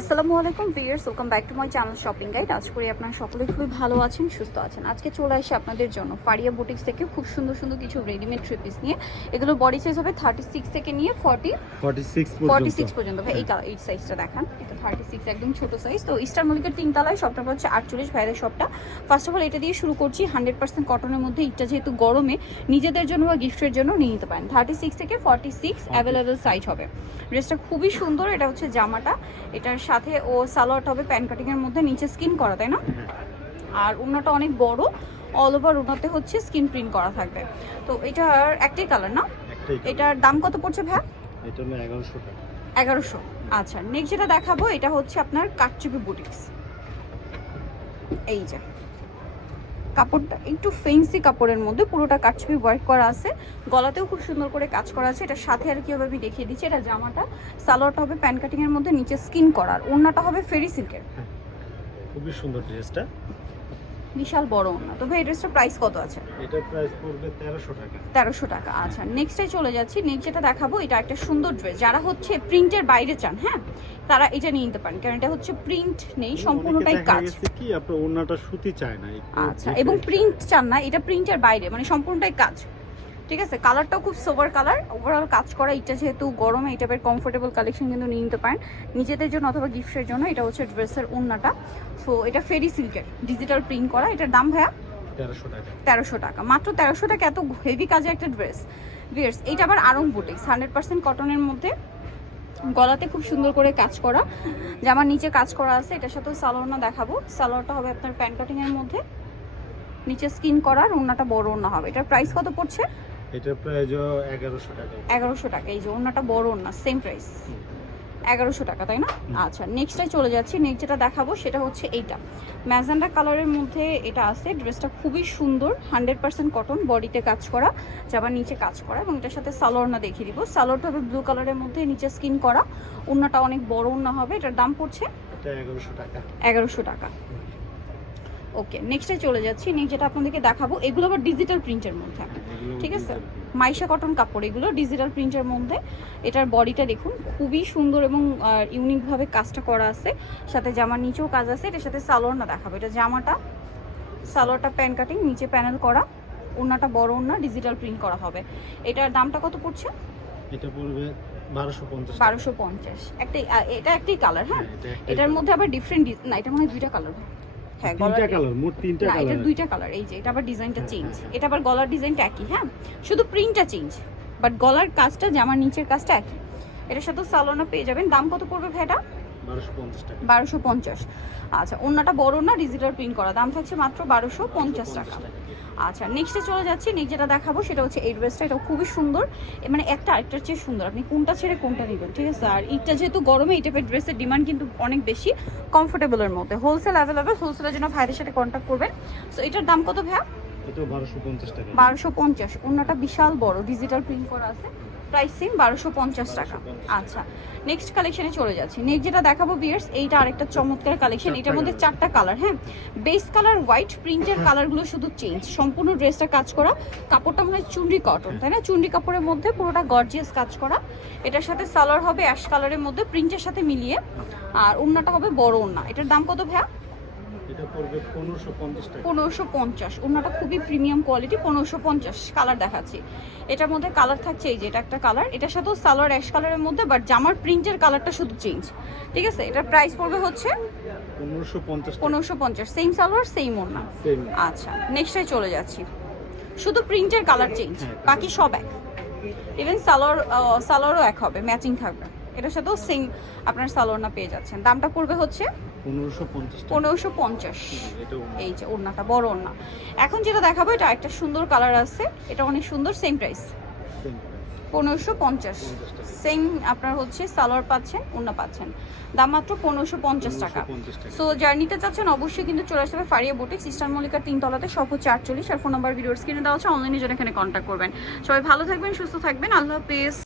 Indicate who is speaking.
Speaker 1: আসসালামু আলাইকুম viewers welcome back to my channel shopping guide আজ করি আপনারা সকলে খুবই ভালো আছেন সুস্থ আছেন। আজকে চলে আসি আপনাদের জন্য ফারিয়া বুটিক্স থেকে খুব সুন্দর সুন্দর কিছু রেডিমেড থ্রি পিস নিয়ে। এগুলো বডি সাইজ হবে থার্টি সিক্স থেকে নিয়ে ফর্টি
Speaker 2: 46
Speaker 1: ফর্টি সিক্স
Speaker 2: পর্যন্ত।
Speaker 1: ভাই এই এই সাইজটা দেখান। এটা থার্টি সিক্স একদম ছোট সাইজ তো ইস্টার মলিকের তিনতলায় সবটা হচ্ছে আটচল্লিশ ভাইদের সবটা ফার্স্ট অফ অল এটা দিয়ে শুরু করছি হান্ড্রেড পার্সেন্ট কটনের মধ্যে। এটা যেহেতু গরমে নিজেদের জন্য বা গিফটের জন্য নিয়ে নিতে পারেন। থার্টি সিক্স থেকে ফর্টি সিক্স অ্যাভেলেবেল সাইজ হবে। ড্রেসটা খুবই সুন্দর। এটা হচ্ছে জামাটা। এটার সাথে ও সালোয়ারটা হবে প্যান কাটিংয়ের মধ্যে নিচে স্কিন করা তাই না? আর উনাটা অনেক বড় অল ওভার উনাতে হচ্ছে স্কিন প্রিন্ট করা থাকবে। তো এটার একটাই কালার না? এটার দাম কত পড়ছে ভাই?
Speaker 2: এটা হলো 1100 টাকা।
Speaker 1: এগারোশো। আচ্ছা নেক্সট যেটা দেখাবো এটা হচ্ছে আপনার কাটচুপি বুটিক্স এই যে কাপড়টা একটু ফেন্সি কাপড়ের মধ্যে পুরোটা কাটছবি ওয়ার্ক করা আছে। গলাতেও খুব সুন্দর করে কাজ করা আছে। এটা সাথে আর কীভাবে আমি দেখিয়ে দিচ্ছি। এটা জামাটা, সালোয়ারটা হবে প্যান্ট কাটিংয়ের মধ্যে, নিচে স্কিন করার। ওড়নাটা হবে ফেরি সিল্কের
Speaker 2: খুবই সুন্দর ড্রেসটা
Speaker 1: বিশাল বড় ওনা তবে ভাই এই ড্রেসটার প্রাইস কত আছে?
Speaker 2: এটার প্রাইস পড়বে 1300 টাকা।
Speaker 1: তেরোশো টাকা আচ্ছা। নেক্সটে চলে যাচ্ছি। নেক্সট যেটা দেখাবো এটা একটা সুন্দর ড্রেস যারা হচ্ছে প্রিন্টের বাইরে চান হ্যাঁ তারা এটা নিয়ে নিতে পারেন। কারণ এটা হচ্ছে প্রিন্ট নেই সম্পূর্ণটাই কাজ
Speaker 2: কি আপনার ওন্নাটা সুতি চায় না
Speaker 1: আচ্ছা এবং প্রিন্ট চান না এটা প্রিন্টের বাইরে মানে সম্পূর্ণটাই কাজ ঠিক আছে? কালারটাও খুব সোভার কালার ওভারঅল কাজ করা এটা যেহেতু গরমে এই টাইপের কমফোর্টেবল কালেকশন কিন্তু নিয়ে নিতে পারেন। নিজেদের জন্য অথবা গিফটের জন্য এটা হচ্ছে ড্রেসের ওন্নাটা সো এটা ফেরি সিল্কের ডিজিটাল প্রিন্ট করা। এটার দাম ভাইয়া?
Speaker 2: 1300 টাকা।
Speaker 1: তেরোশো টাকা। মাত্র তেরোশো টাকা এত হেভি কাজে একটা ড্রেস ভিয়ার্স এইটা আবার আরং বুটিক্স হান্ড্রেড পার্সেন্ট কটনের মধ্যে। গলাতে খুব সুন্দর করে কাজ করা। জামার নিচে কাজ করা আছে এটার সাথে সালোয়ারটা দেখাবো। সালোয়ারটা হবে আপনার প্যান কাটিং এর মধ্যে। নিচে স্কিন করার ওড়নাটা বড় ওড়না হবে। এটার প্রাইস কত পড়ছে?
Speaker 2: এটার প্রাইস 1100 টাকা
Speaker 1: এগারোশো টাকা এই যে ওড়নাটা বড় ওড়না সেম প্রাইস এগারোশো টাকা তাই না? আচ্ছা নেক্সটটাই চলে যাচ্ছি নেক্সট যেটা দেখাবো সেটা হচ্ছে এইটা। ম্যাজেন্ডা কালারের মধ্যে এটা আছে ড্রেসটা খুবই সুন্দর হান্ড্রেড পার্সেন্ট কটন বডিতে কাজ করা যাবার নিচে কাজ করা এবং এটার সাথে সালোয়ারনা দেখিয়ে দিব। সালোয়ারটা হবে ব্লু কালারের মধ্যে নিচে স্কিন করা। ওড়নাটা অনেক বড় ওড়না হবে এটার দাম পড়ছে
Speaker 2: এটা 1100 টাকা।
Speaker 1: এগারোশো টাকা। ওকে নেক্সটে চলে যাচ্ছি। নেক্সট যেটা আপনাদেরকে দেখাবো এগুলো আবার ডিজিটাল প্রিন্টের মধ্যে। ঠিক আছে। মাইশা কটন কাপড় এগুলো ডিজিটাল প্রিন্টের মধ্যে। এটার বডিটা দেখুন খুবই সুন্দর এবং ইউনিকভাবে কাজটা করা আছে। সাথে জামার নিচেও কাজ আছে এটার সাথে সালোয়ার না দেখাবো। এটা জামাটা সালোয়ারটা প্যান কাটিং নিচে প্যানেল করা। ওড়নাটা বড় ওড়না ডিজিটাল প্রিন্ট করা হবে। এটার দামটা কত পড়ছে?
Speaker 2: এটা পড়বে
Speaker 1: বারোশো পঞ্চাশ একটাই এটা একটাই কালার হ্যাঁ?
Speaker 2: হ্যাঁ,
Speaker 1: এটার মধ্যে আবার ডিফারেন্ট না এটা মনে হয় দুইটা কালার হ্যাঁ
Speaker 2: তিনটা কালার মোট তিনটা
Speaker 1: কালার এটা দুইটা কালার এই যে এটা আবার ডিজাইনটা চেঞ্জ এটা আবার গলার ডিজাইনটা একই হ্যাঁ? শুধু প্রিন্টটা চেঞ্জ বাট গলার কাজটা জামার নিচের কাজটা একই। এটার সাথে সালোনা পেয়ে যাবেন। দাম কত পড়বে ভেটা
Speaker 2: 1250 টাকা
Speaker 1: বারোশো পঞ্চাশ আচ্ছা অন্যটা বড় না ডিজিটাল প্রিন্ট করা? দাম থাকছে মাত্র বারোশো পঞ্চাশ টাকা। আচ্ছা নেক্সটে চলে যাচ্ছি। নেক্সট যেটা দেখাবো সেটা হচ্ছে এই ড্রেসটা এটা খুবই সুন্দর। মানে একটা আরেকটার চেয়ে সুন্দর। আপনি কোনটা ছেড়ে কোনটা নেবেন ঠিক আছে? আর ঈদটা যেহেতু গরমে এই টাইপের ড্রেসের ডিমান্ড কিন্তু অনেক বেশি কমফোর্টেবলের মধ্যে। হোলসেল অ্যাভেলেবেল হোলসেলের জন্য ভাইদের সাথে কন্ট্যাক্ট করবেন। সো এটার দাম কত ভাইয়া?
Speaker 2: এটা 1250 টাকা।
Speaker 1: বারোশো পঞ্চাশ। অন্যটা বিশাল বড় ডিজিটাল প্রিন্ট করা আছে। প্রাইস সেম বারোশো পঞ্চাশ টাকা। আচ্ছা নেক্সট কালেকশনে চলে যাচ্ছি। নেক্সট যেটা দেখাবো বিয়ার্স এইটা আরেকটা চমৎকার কালেকশন এটার মধ্যে চারটা কালার হ্যাঁ? বেস কালার হোয়াইট প্রিন্টের কালারগুলো শুধু চেঞ্জ সম্পূর্ণ ড্রেসটা কাজ করা। কাপড়টা মনে হয় চুন্ডি কটন তাই না? চুন্ডি কাপড়ের মধ্যে পুরোটা গর্জিয়াস কাজ করা। এটার সাথে সালোয়ার হবে অ্যাশ কালারের মধ্যে প্রিন্টের সাথে মিলিয়ে। আর ওড়নাটা হবে বড় ওড়না। এটার দাম কত ভাইয়া?
Speaker 2: এটা পড়বে 1550 টাকা।
Speaker 1: পনেরোশো পঞ্চাশ। ওনাটা খুবই প্রিমিয়াম কোয়ালিটি পনেরোশো পঞ্চাশ কালার দেখাচ্ছি। এটার মধ্যে কালার থাকছে এই যে এটা একটা কালার এটার সাথেও সালোয়ার অ্যাশ কালারের মধ্যে বাট জামার প্রিন্টের কালারটা শুধু চেঞ্জ ঠিক আছে? এটার প্রাইস পড়বে হচ্ছে
Speaker 2: 1550
Speaker 1: সেম সালোয়ার সেম ওনা আচ্ছা নেক্সটে চলে যাচ্ছি। শুধু প্রিন্টের কালার চেঞ্জ বাকি সব এক। ইভেন সালোয়ার সালোয়ারও এক হবে ম্যাচিং থাকবে। এটার সাথেও সেম আপনার সালোয়ারনা পেয়ে যাচ্ছেন। দামটা পড়বে হচ্ছে
Speaker 2: 1550 টাকা।
Speaker 1: পনেরোশো পঞ্চাশ। এই যে ওড়নাটা বড় ওড়না। এখন যেটা দেখাবো এটা একটা সুন্দর কালার আছে। এটা অনেক সুন্দর সেম প্রাইস
Speaker 2: সেম
Speaker 1: পনেরোশো পঞ্চাশ। সেম আপনার হচ্ছে সালোয়ার পাচ্ছেন ওড়না পাচ্ছেন। দাম মাত্র পনেরোশো পঞ্চাশ টাকা।
Speaker 2: 1550 টাকা।
Speaker 1: সো জার্নিতে চাচ্ছেন অবশ্যই কিন্তু চলে আসতে হবে ফারিয়া বুটিক্স ইস্টার মল্লিকার তিনতলাতে সব হচ্ছে আটচল্লিশ। আর ফোন নাম্বার ভিডিওর স্ক্রিনে দেওয়া আছে অনলাইনে জন্য এখানে কন্ট্যাক্ট করবেন। সবাই ভালো থাকবেন সুস্থ থাকবেন। আল্লাহ হাফেজ।